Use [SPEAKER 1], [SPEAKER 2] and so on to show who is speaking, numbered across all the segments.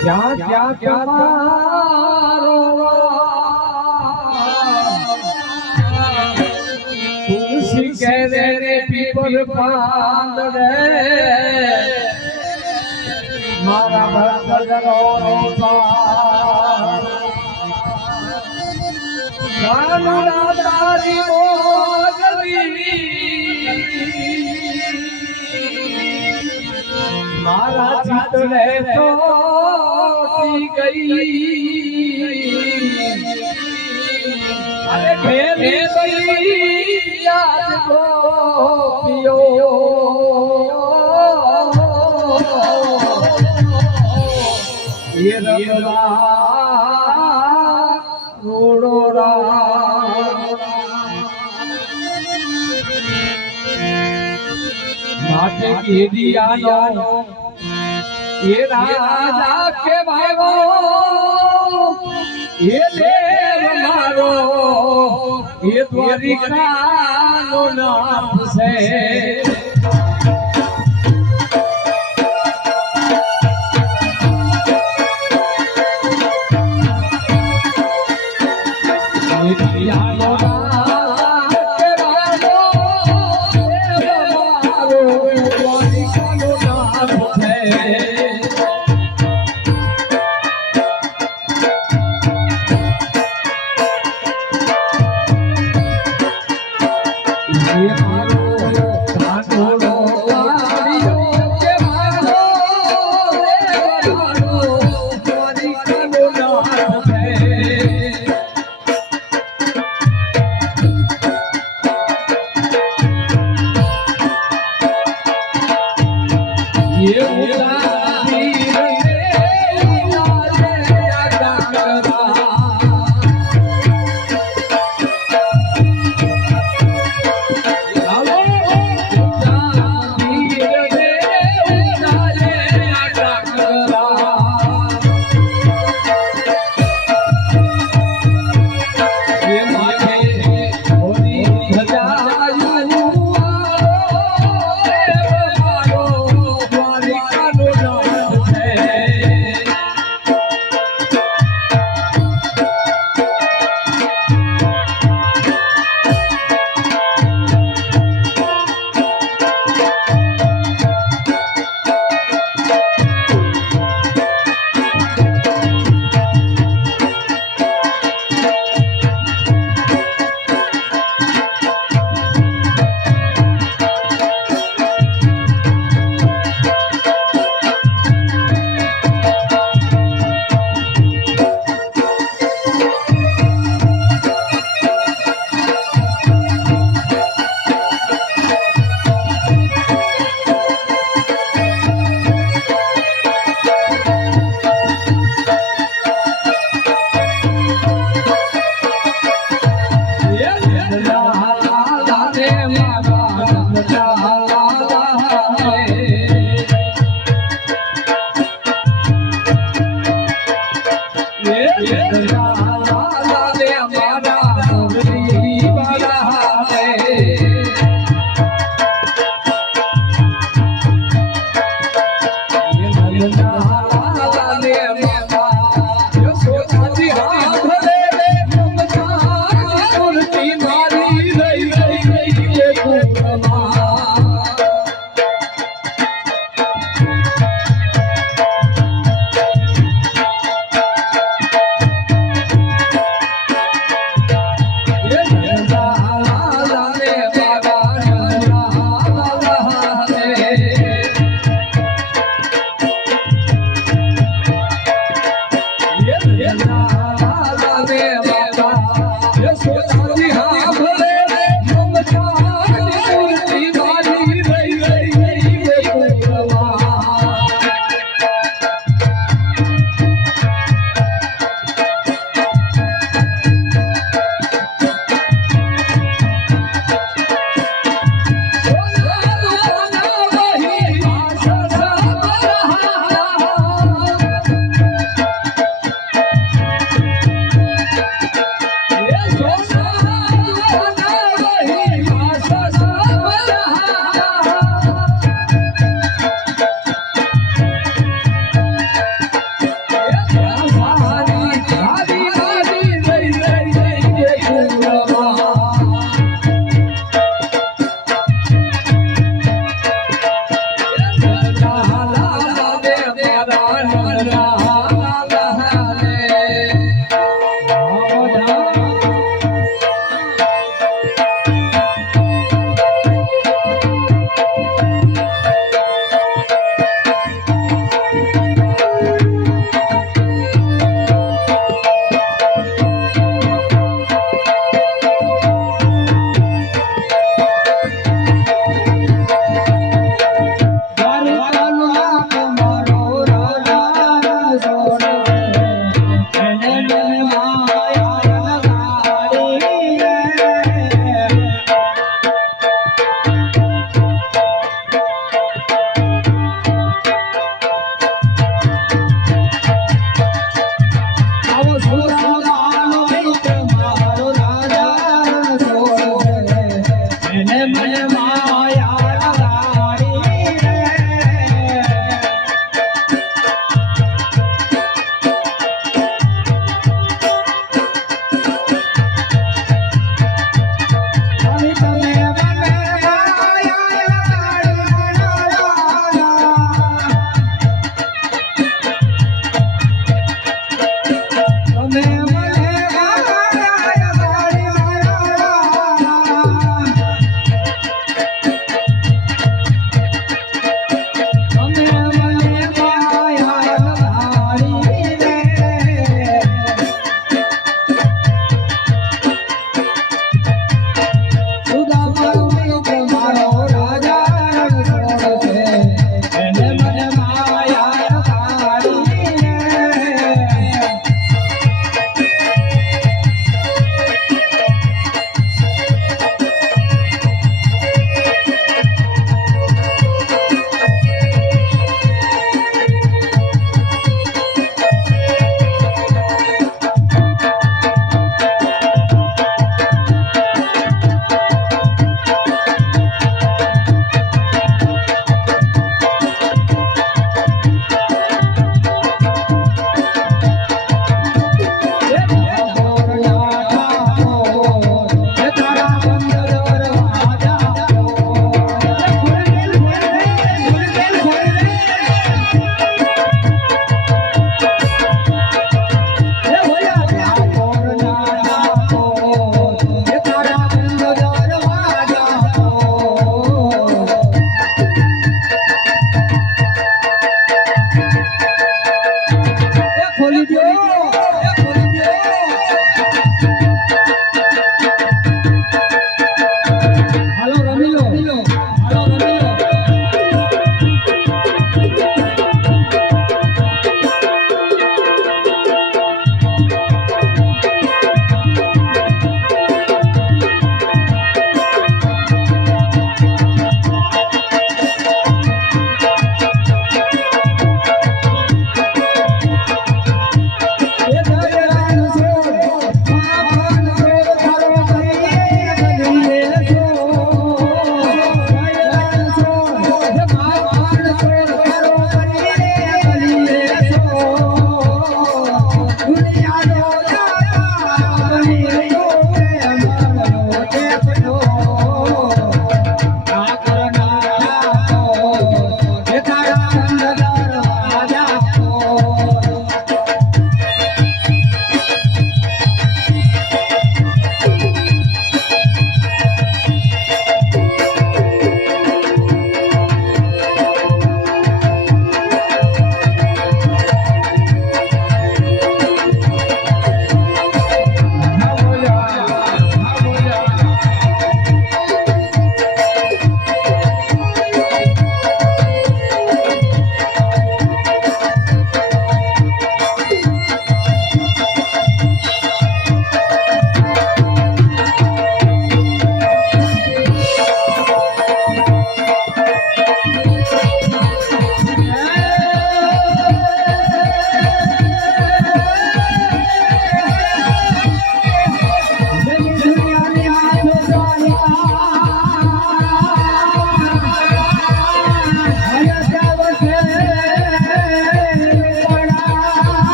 [SPEAKER 1] ક્યાં ક્યાં તમારો તુલસી કેરે રે પીપલ મારા મારા ચિતને ચોટી ગઈ. અરે ઘેરે ગઈ યાદ ગોપીઓ. એ રમલા કેદિયાનો એ રાજા કે ભાગો એ દેવ મારો એ દ્વારિકાનો નાથ છે. એ મારો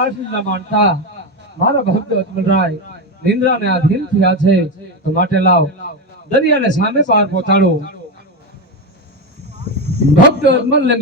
[SPEAKER 1] રાસલીલા માનતા, મારા ભક્ત નિંદ્રાને આધીન થયા છે. તો માટે લાવ, દરિયાને સામે પાર પહોંચાડો ભક્ત અજમલને